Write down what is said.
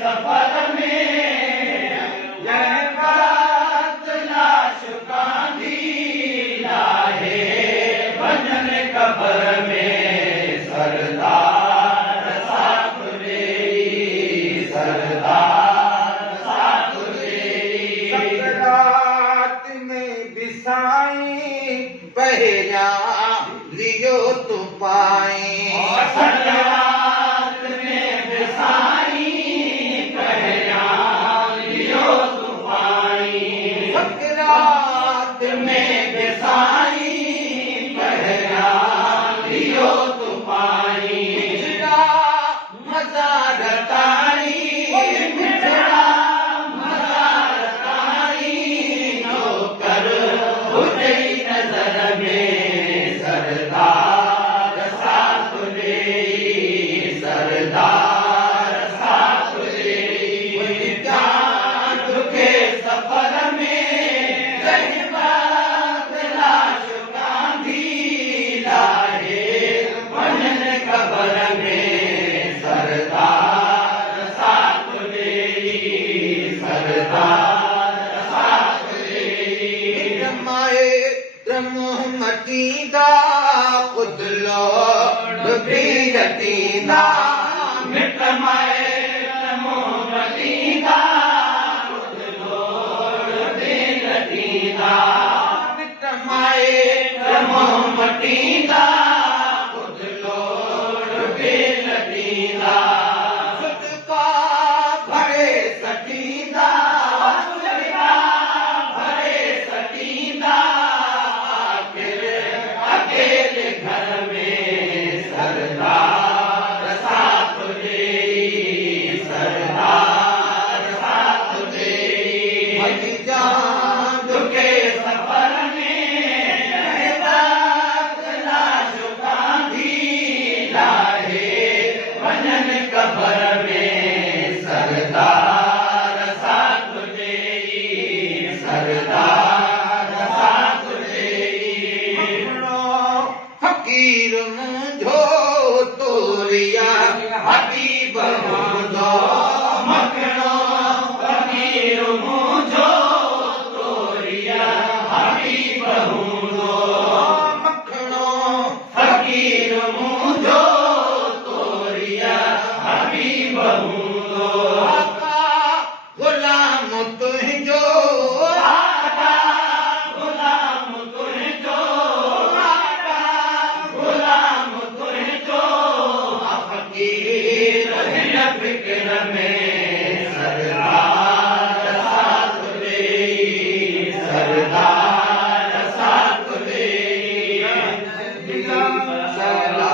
सफर में जंहिं बात लाश कांधी लाहे वञनि क़बर में सरदार साथ ॾेई सरदार साथ ॾेई सकरात में भी साईं पहिरियां लियो तूं पाईं सकरात में बि साईं पहिरियां लियो तूं पाईं सकरात में बि साईं पहिरियां लियो तूं पाईं मिठड़ा मज़ार ताईं मिठड़ा मज़ार ताईं नौकर हुजई नज़र में सरदार साथ ॾेई सरदार साथ ॾेई जान खे सफ़र में जंहिं बात लाश कांधी लाहे वञनि क़बर में सरदार साथ ॾेई सरदार साथ ॾेई रमाए रमोह मटींदा ख़ुद लोड़ भी लटींदा मिट माए मोह मटींदा ख़ुद लोड़ बि लटींदा मिट माए मोह मटींदा ख़ुद लोड़ बि लटींदा सदका भरे सटींदा सदका भरे सटींदा अकेले घर में सरदार साथ ॾेई सरदार साथ ॾेई वही जान दुखे सफ़र में रात लाश कांधी लाहे वञनि क़बर में सरदार साथ ॾेई सरदार साथ ॾेई फकीर मुंझो तोरिया हबीब हूंदो मखणो फकीर मुंहिंजो तोरिया हबीब हूंदो मखणो फकीर मुंहिंजो तोरिया हबीब हूंदो आका गुलाम तुंहिंजो आका गुलाम तुंहिंजो आका गुलाम तुंहिंजो फकीर हिन फिक्र में सरदार साथ ॾेई सरदार साथ ॾेई सलाम